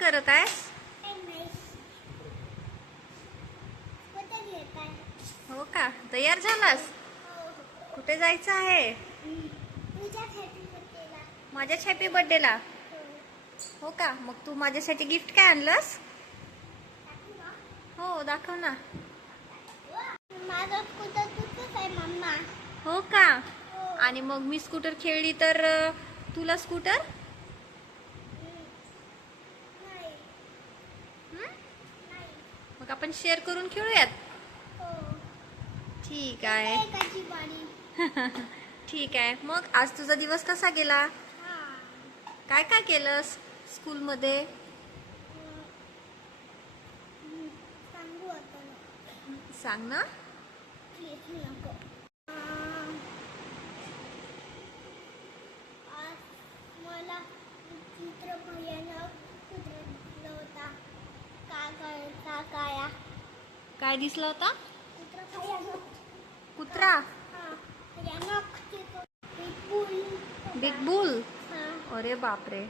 करत आहेस? हो का, तयार झालास? कुठे जायचं आहे? माझ्याच हॅपी बर्थडेला. हो का, मग तू माझ्यासाठी गिफ्ट काय आणलंस? हो, दाखव ना. माझा स्कूटर तुझंच आहे मम्मा. हो का, आणि मग मी स्कूटर खेळली तर तुला स्कूटर? नाही. हं? नाही. मग आपण शेअर करून खेळूयात. हो. ठीक आहे. एकाची बारी. ठीक आहे. मग आज तुझा दिवस कसा गेला? काय काय केलंस स्कूलमध्ये? सांगू आता सांग ना. नको. आज मला चित्र भयानक कुत्रा होता. काया काय दिसला होता? कुत्रा भयानक. कुत्रा? भयानक चित्र. Big boule? हां. अरे बापरे.